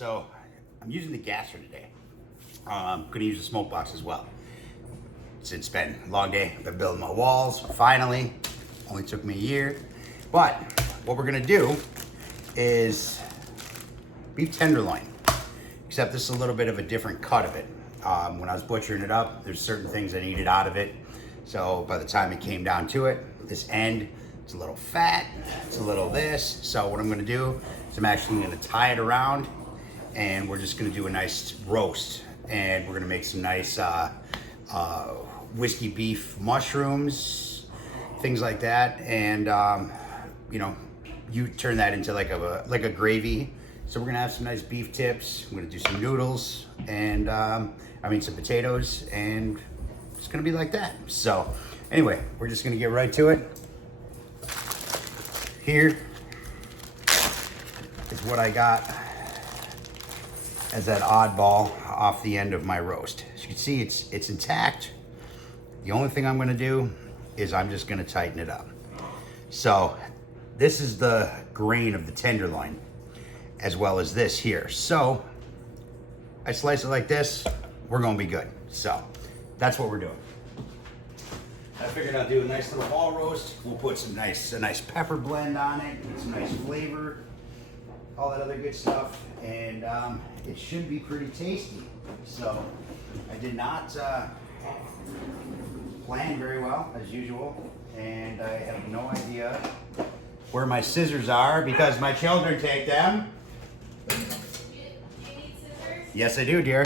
So I'm using the gasser today. I'm gonna use the smoke box as well. It's been a long day. I've been building my walls, finally. Only took me a year. But what we're gonna do is beef tenderloin, except this is a little bit of a different cut of it. When I was butchering it up, there's certain things I needed out of it. So by the time it came down to it, this end, it's a little fat, it's a little this. So what I'm gonna do is I'm actually gonna tie it around and we're just gonna do a nice roast. And we're gonna make some nice whiskey beef mushrooms, things like that. And you know, you turn that into like a gravy. So we're gonna have some nice beef tips. I'm gonna do some noodles and some potatoes, and it's gonna be like that. So anyway, we're just gonna get right to it. Here is what I got as that oddball off the end of my roast. As you can see, it's intact. The only thing I'm gonna do is I'm just gonna tighten it up. So this is the grain of the tenderloin, as well as this here. So I slice it like this, we're gonna be good. So that's what we're doing. I figured I'd do a nice little ball roast. We'll put a nice pepper blend on it, get some nice flavor, all that other good stuff, and it should be pretty tasty. So I did not plan very well, as usual, and I have no idea where my scissors are because my children take them. Do you need scissors? Yes, I do, dear.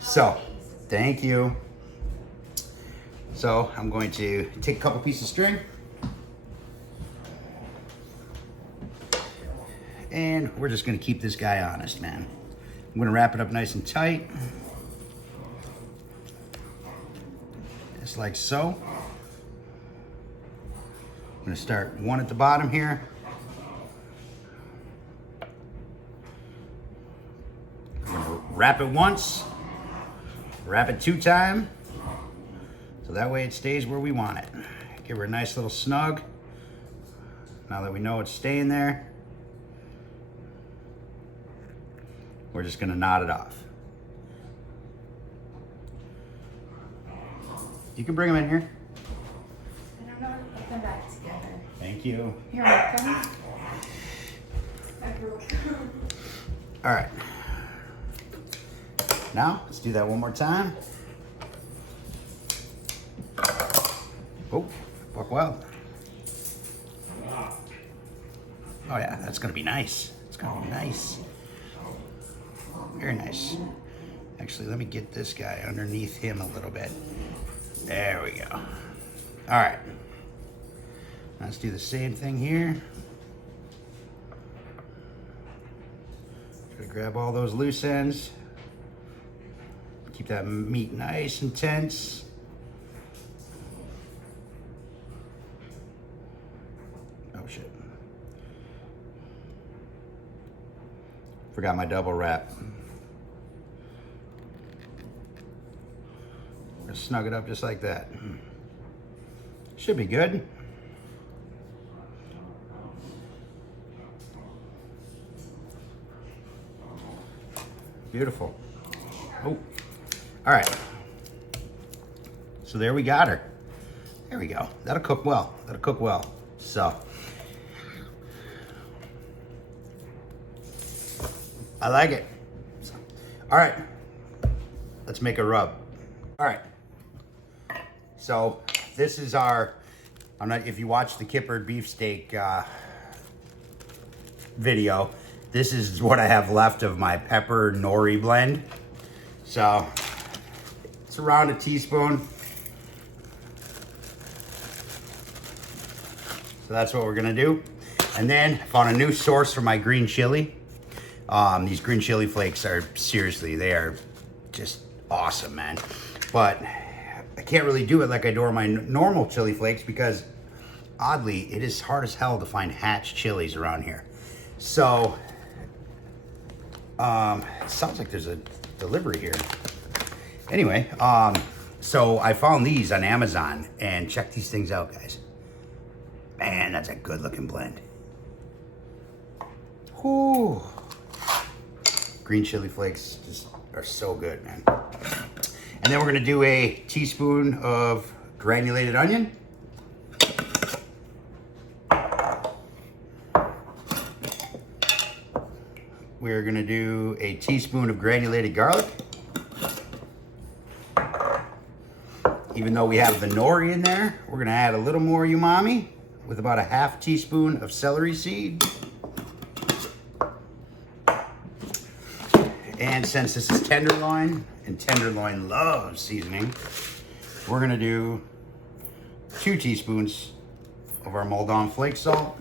So, thank you. So, I'm going to take a couple pieces of string. And we're just gonna keep this guy honest, man. I'm gonna wrap it up nice and tight. Just like so. I'm gonna start one at the bottom here. I'm gonna wrap it once, wrap it 2 times, so that way it stays where we want it. Give her a nice little snug. Now that we know it's staying there, we're just gonna knot it off. You can bring them in here. I don't know, put them back together. Thank you. You're welcome. All right. Now, let's do that one more time. Oh, work well. Oh yeah, that's gonna be nice. It's gonna be nice. Very nice. Actually, let me get this guy underneath him a little bit. There we go. All right. Let's do the same thing here. Try to grab all those loose ends. Keep that meat nice and tense. Oh shit. Forgot my double wrap. Just snug it up just like that. Should be good. Beautiful. Oh, all right. So there we got her. There we go. That'll cook well. That'll cook well. So I like it. All right. Let's make a rub. All right. So this is our, if you watch the kippered beefsteak video, this is what I have left of my pepper nori blend. So it's around a teaspoon. So that's what we're gonna do. And then I found a new source for my green chili. These green chili flakes are, seriously, they are just awesome, man. But I can't really do it like I do my normal chili flakes because, oddly, it is hard as hell to find hatch chilies around here. So, it sounds like there's a delivery here. Anyway, so I found these on Amazon, and check these things out, guys. Man, that's a good looking blend. Whew. Green chili flakes just are so good, man. And then we're gonna do a teaspoon of granulated onion. We're gonna do a teaspoon of granulated garlic. Even though we have the nori in there, we're gonna add a little more umami with about a half teaspoon of celery seed. And since this is tenderloin, and tenderloin loves seasoning, we're gonna do 2 teaspoons of our Maldon flake salt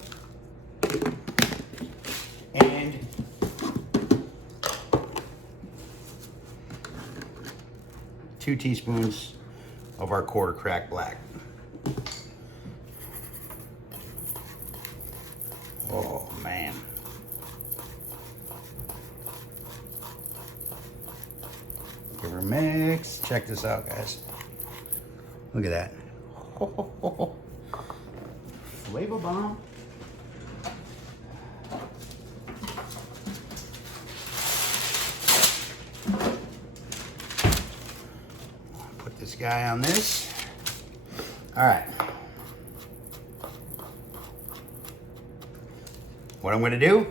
and 2 teaspoons of our quarter crack black. Oh man. Give her a mix. Check this out, guys. Look at that. Flavor bomb. Put this guy on this. All right. What I'm gonna do,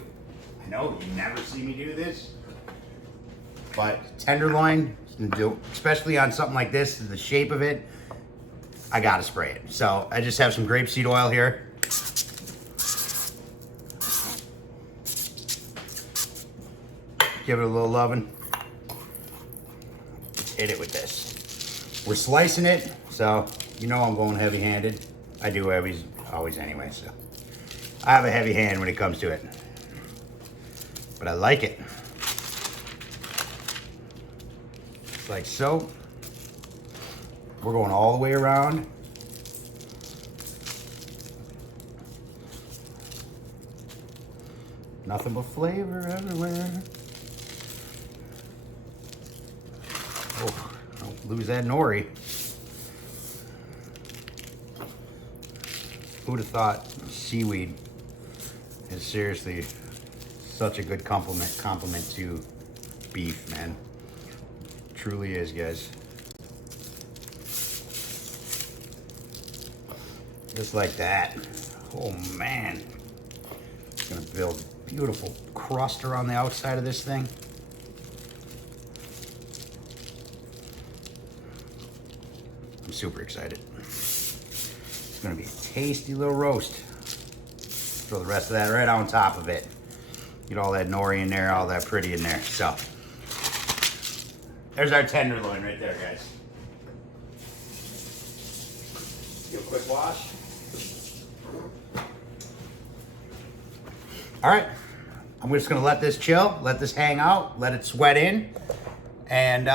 I know you never see me do this, but tenderloin, especially on something like this, the shape of it, I gotta spray it. So I just have some grapeseed oil here. Give it a little loving. Hit it with this. We're slicing it, so you know I'm going heavy-handed. I do always anyway, so. I have a heavy hand when it comes to it, but I like it. Like so. We're going all the way around. Nothing but flavor everywhere. Oh, don't lose that nori. Who would have thought seaweed is seriously such a good compliment to beef, man. Truly is, guys. Just like that. Oh man. Gonna build a beautiful crust around the outside of this thing. I'm super excited. It's gonna be a tasty little roast. Throw the rest of that right on top of it. Get all that nori in there, all that pretty in there. So, there's our tenderloin right there, guys. Give a quick wash. All right, I'm just gonna let this chill, let this hang out, let it sweat in, and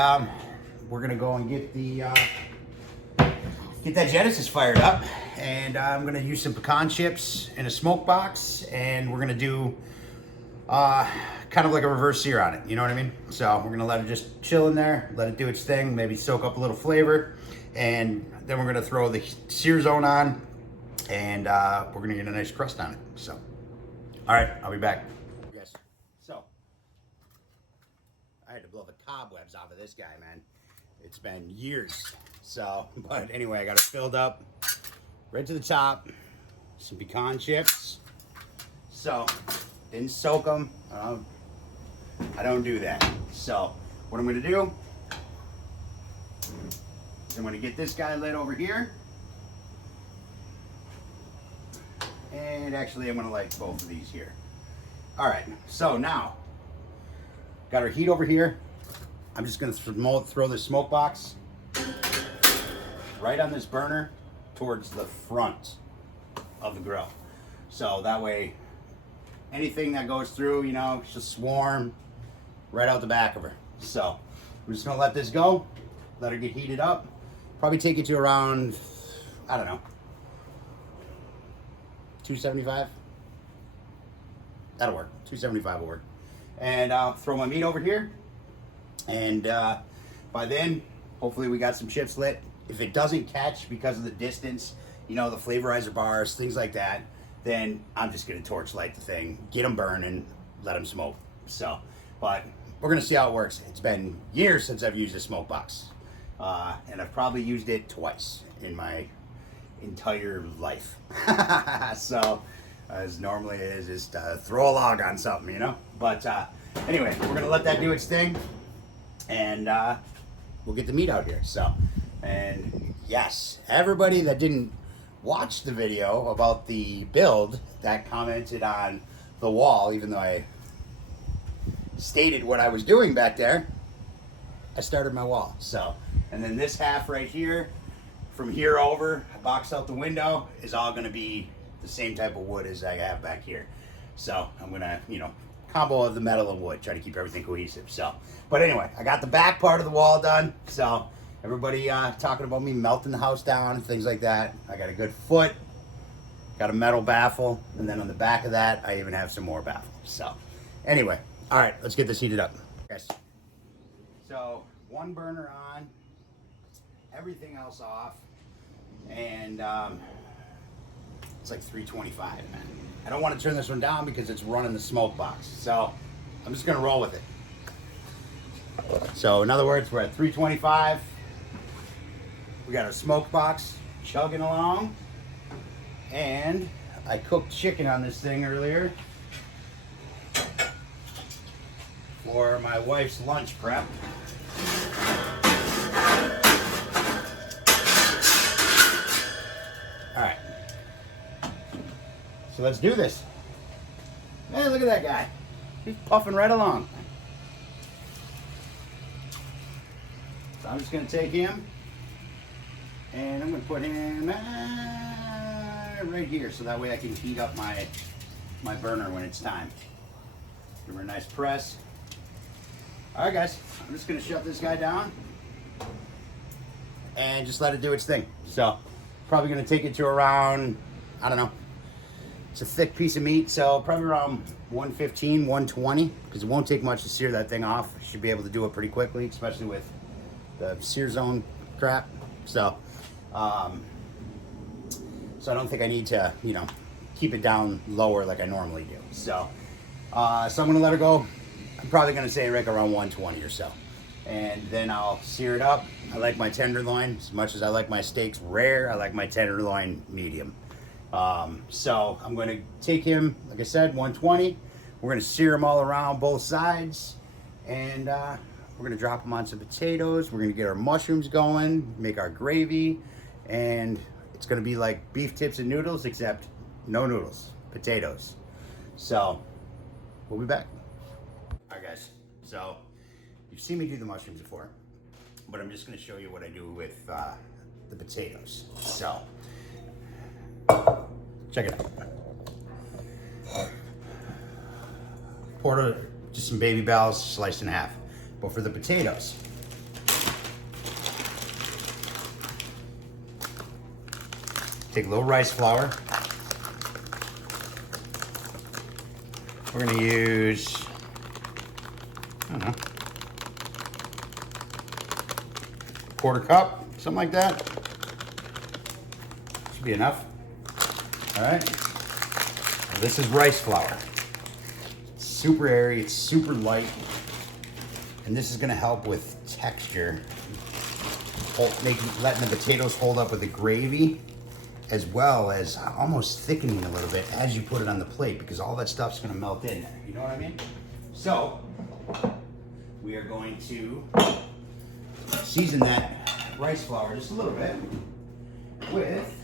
we're gonna go and get that Genesis fired up, and I'm gonna use some pecan chips in a smoke box, and we're gonna do kind of like a reverse sear on it, you know what I mean? So we're gonna let it just chill in there, let it do its thing, maybe soak up a little flavor, and then we're gonna throw the sear zone on, and we're gonna get a nice crust on it, so. All right, I'll be back. Yes, so I had to blow the cobwebs off of this guy, man. It's been years, so, but anyway, I got it filled up right to the top, some pecan chips. So, didn't soak them. I don't do that. So, what I'm gonna do is I'm gonna get this guy lit over here. And actually, I'm gonna light both of these here. All right, so now, got our heat over here. I'm just gonna throw this smoke box right on this burner towards the front of the grill. So that way, anything that goes through, you know, it's just warm right out the back of her. So we're just gonna let this go, let her get heated up. Probably take it to around, I don't know, 275. That'll work. 275 will work. And I'll throw my meat over here. And by then, hopefully we got some chips lit. If it doesn't catch because of the distance, you know, the flavorizer bars, things like that, then I'm just gonna torch light the thing, get them burning, let them smoke. So, but we're gonna see how it works. It's been years since I've used a smoke box. And I've probably used it twice in my entire life. So, as normally it is just throw a log on something, you know? But anyway, we're gonna let that do its thing, and we'll get the meat out here. So, and yes, everybody that didn't watch the video about the build that commented on the wall, even though I stated what I was doing back there, I started my wall. So, and then this half right here, from here over, I boxed out the window, is all gonna be the same type of wood as I have back here. So I'm gonna, you know, combo of the metal and wood, try to keep everything cohesive. So, but anyway, I got the back part of the wall done. So everybody talking about me melting the house down and things like that. I got a good foot, got a metal baffle, and then on the back of that, I even have some more baffles. So anyway, all right, let's get this heated up. Yes. So one burner on, everything else off, and it's like 325, man. I don't want to turn this one down because it's running the smoke box. So I'm just gonna roll with it. So in other words, we're at 325. We got our smoke box chugging along. And I cooked chicken on this thing earlier for my wife's lunch prep. All right. So let's do this. Hey, look at that guy. He's puffing right along. So I'm just going to take him and I'm going to put him right here so that way I can heat up my burner when it's time. Give her a nice press. All right, guys. I'm just going to shut this guy down and just let it do its thing. So probably going to take it to around, I don't know, it's a thick piece of meat, so probably around 115, 120, because it won't take much to sear that thing off. Should be able to do it pretty quickly, especially with the sear zone crap. So, so I don't think I need to, you know, keep it down lower like I normally do. So, so I'm gonna let it go. I'm probably gonna say right around 120 or so, and then I'll sear it up. I like my tenderloin as much as I like my steaks rare. I like my tenderloin medium. So I'm going to take him, like I said, 120. We're going to sear him all around both sides, and we're going to drop them on some potatoes. We're going to get our mushrooms going, make our gravy, and it's going to be like beef tips and noodles, except no noodles, potatoes. So we'll be back. All right, guys. So you've seen me do the mushrooms before, but I'm just going to show you what I do with the potatoes. So check it out. Pour just some baby bells sliced in half. But for the potatoes, take a little rice flour. We're gonna use, I don't know, quarter cup, something like that. Should be enough. All right, now this is rice flour. It's super airy, it's super light, and this is gonna help with texture, letting the potatoes hold up with the gravy, as well as almost thickening a little bit as you put it on the plate, because all that stuff's gonna melt in there, you know what I mean? So, we are going to season that rice flour just a little bit with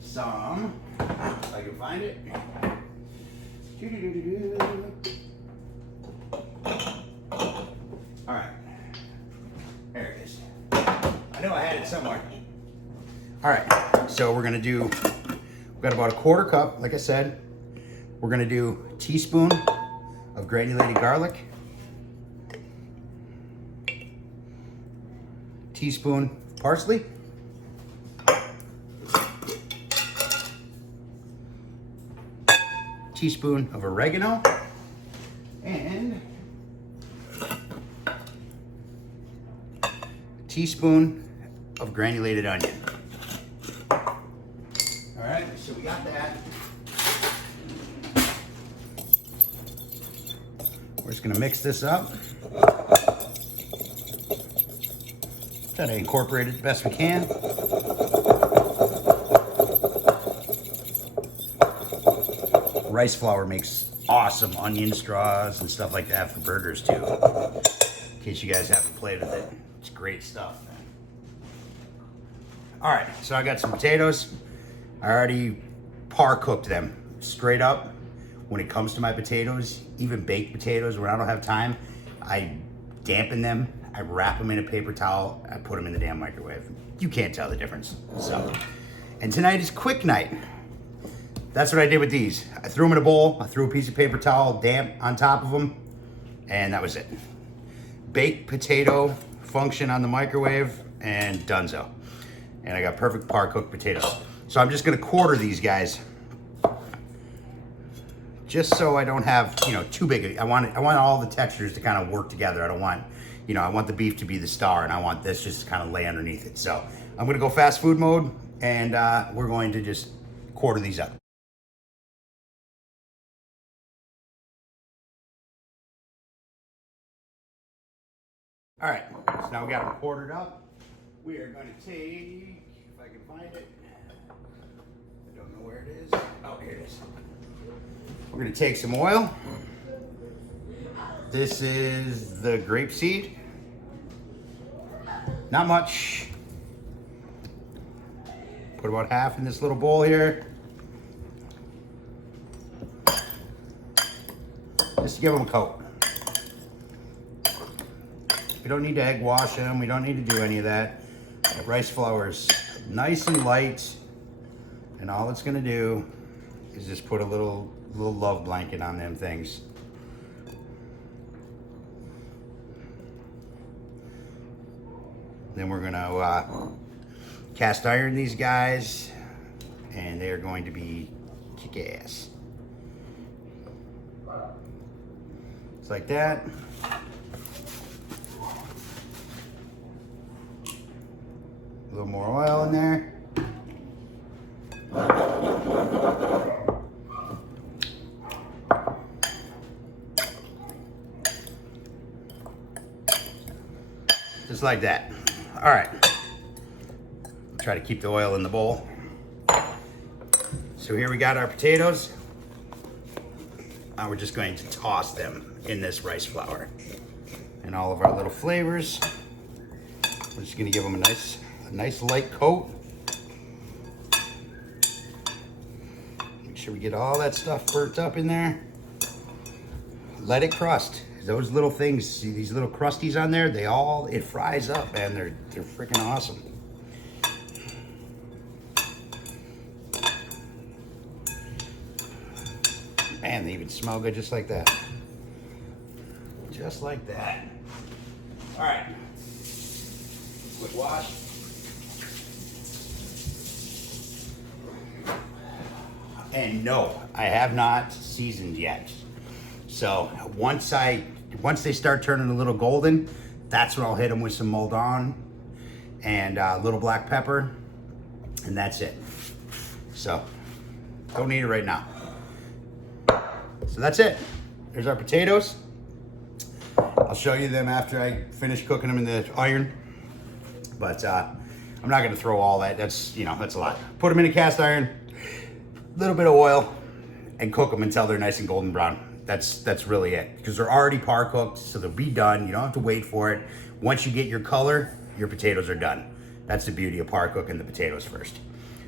some, if I can find it. All right, there it is. I know I had it somewhere. All right, so we're gonna do, we've got about a quarter cup, like I said. We're gonna do a teaspoon of granulated garlic, teaspoon parsley, teaspoon of oregano, and a teaspoon of granulated onion. All right, so we got that. We're just gonna mix this up. Try to incorporate it the best we can. Rice flour makes awesome onion straws and stuff like that for burgers too. In case you guys haven't played with it, it's great stuff. All right, so I got some potatoes. I already par cooked them straight up. When it comes to my potatoes, even baked potatoes, when I don't have time, I dampen them. I wrap them in a paper towel. I put them in the damn microwave. You can't tell the difference. So, and tonight is quick night. That's what I did with these. I threw them in a bowl. I threw a piece of paper towel damp on top of them, and that was it. Baked potato function on the microwave, and donezo. And I got perfect par cooked potatoes. So I'm just gonna quarter these guys, just so I don't have, you know, too big. I want all the textures to kind of work together. I don't want, you know, I want the beef to be the star, and I want this just to kind of lay underneath it. So I'm gonna go fast food mode, and we're going to just quarter these up. All right, so now we got them quartered up. We are going to take, if I can find it, I don't know where it is. Oh, here it is. We're going to take some oil. This is the grapeseed. Not much. Put about half in this little bowl here. Just to give them a coat. We don't need to egg wash them. We don't need to do any of that. The rice flour is nice and light, and all it's gonna do is just put a little love blanket on them things. Then we're gonna cast iron these guys, and they're going to be kick ass. It's like that. A little more oil in there. Just like that. All right. Try to keep the oil in the bowl. So here we got our potatoes. Now we're just going to toss them in this rice flour and all of our little flavors. We're just gonna give them a nice light coat. Make sure we get all that stuff burnt up in there. Let it crust. Those little things, see these little crusties on there, it fries up, man. They're freaking awesome. Man, they even smell good just like that. Just like that. All right. Quick wash. And no, I have not seasoned yet. So once they start turning a little golden, that's when I'll hit them with some Moldon and a little black pepper, and that's it. So don't need it right now. So that's it. There's our potatoes. I'll show you them after I finish cooking them in the iron. But I'm not gonna throw all that. That's a lot. Put them in a cast iron, a little bit of oil, and cook them until they're nice and golden brown. That's really it, because they're already par cooked, so they'll be done. You don't have to wait for it. Once you get your color, your potatoes are done. That's the beauty of par cooking the potatoes first.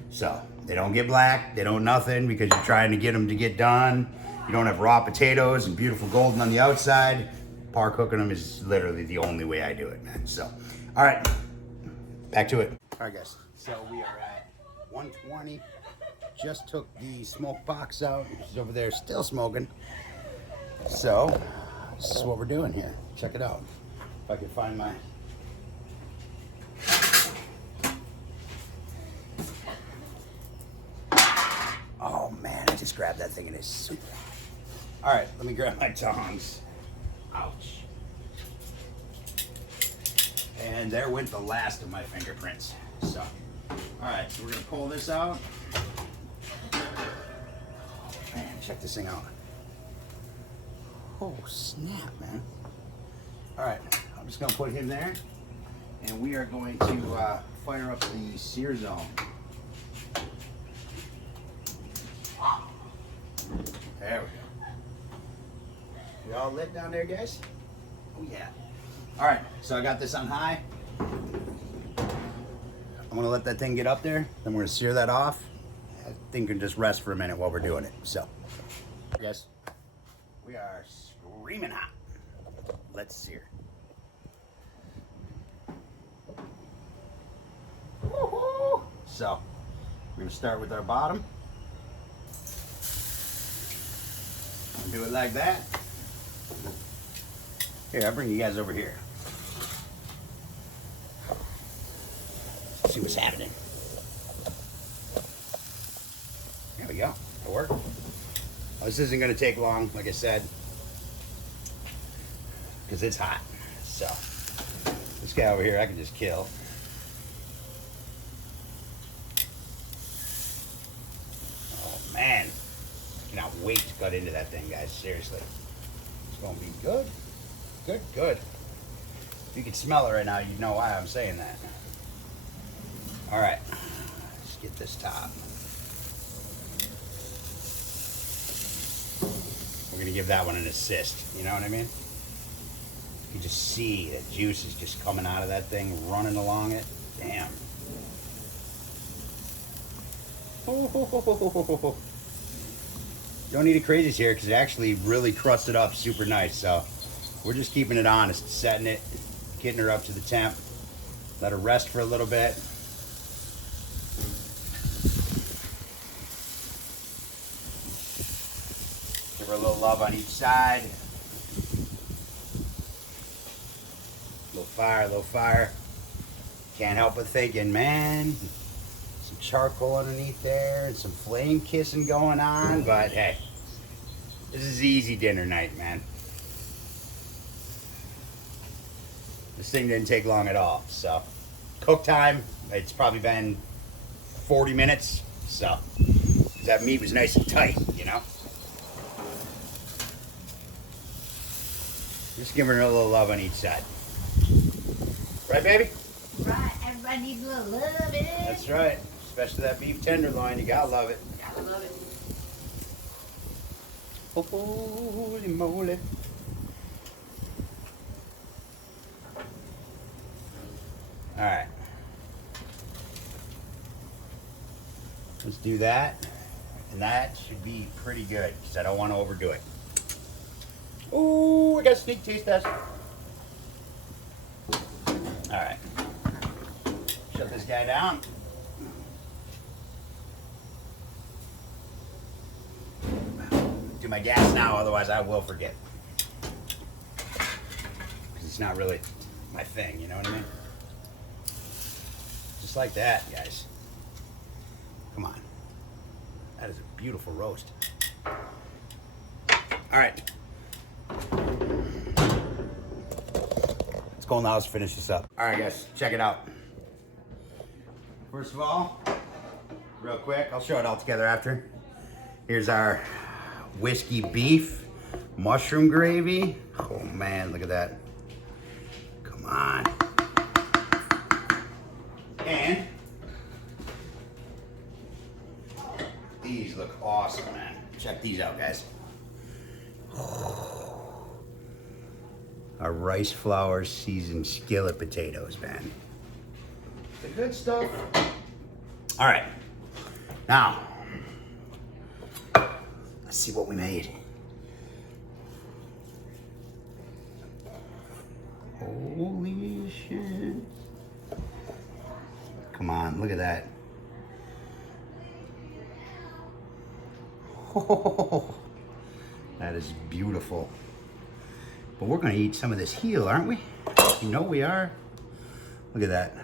So they don't get black, they don't nothing, because you're trying to get them to get done. You don't have raw potatoes and beautiful golden on the outside. Par cooking them is literally the only way I do it, man. So, all right, back to it. All right, guys, so we are at 120. Just took the smoke box out. It's over there still smoking. So, this is what we're doing here. Check it out. If I can find my... Oh man, I just grabbed that thing and it's super hot. All right, let me grab my tongs. Ouch. And there went the last of my fingerprints. So, all right, so we're gonna pull this out. Man, check this thing out. Oh, snap, man. All right, I'm just gonna put him there, and we are going to fire up the sear zone. There we go. We all lit down there, guys? Oh, yeah. All right, so I got this on high. I'm gonna let that thing get up there, then we're gonna sear that off. That thing can just rest for a minute while we're doing it. So, yes, we are screaming hot. Let's sear. Woo-hoo! So, we're gonna start with our bottom. Do it like that. Here, I'll bring you guys over here. See what's happening. There we go. It'll work. Well, this isn't going to take long, like I said, because it's hot. So, this guy over here, I can just kill. Oh, man. I cannot wait to cut into that thing, guys. Seriously. It's going to be good. Good, good. If you can smell it right now, you'd know why I'm saying that. All right, let's get this top. We're gonna give that one an assist, you know what I mean? You can just see the juice is just coming out of that thing, running along it. Damn. Don't need a crazies here because it actually really crusted up super nice. So we're just keeping it honest, setting it, getting her up to the temp. Let her rest for a little bit. Give her a little love on each side. Little fire. Can't help but thinking, man, some charcoal underneath there and some flame kissing going on, but hey, this is easy dinner night, man. This thing didn't take long at all, so. Cook time, it's probably been 40 minutes, so. That meat was nice and tight, you know? Just giving her a little love on each side. Right, baby? Right, everybody needs a little love, eh? That's right. Especially that beef tenderloin, you gotta love it. Gotta love it. Holy moly. All right. Let's do that. And that should be pretty good because I don't want to overdo it. Ooh, I got a sneak taste test. All right. Shut this guy down. Do my gas now, otherwise I will forget. Because it's not really my thing, you know what I mean? Just like that, guys. Come on. That is a beautiful roast. All right. Let's go now, let's finish this up. All right, guys, check it out. First of all, real quick, I'll show it all together after. Here's our whiskey beef mushroom gravy. Oh man, look at that. Come on. And these look awesome, man. Check these out, guys. Our rice flour seasoned skillet potatoes, man. The good stuff. All right. Now, let's see what we made. Holy shit. Come on, look at that. Oh, that is beautiful. But we're gonna eat some of this heel, aren't we? You know we are. Look at that.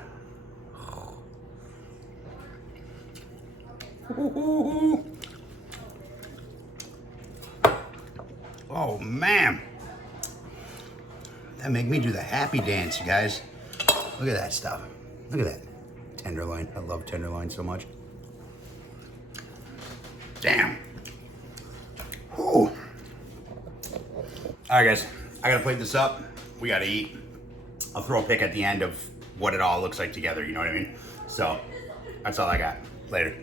Oh man. That make me do the happy dance, you guys. Look at that stuff. Look at that. Tenderloin. I love tenderloin so much. Damn. Ooh. All right, guys, I gotta plate this up. We gotta eat. I'll throw a pic at the end of what it all looks like together, you know what I mean? So, that's all I got. Later.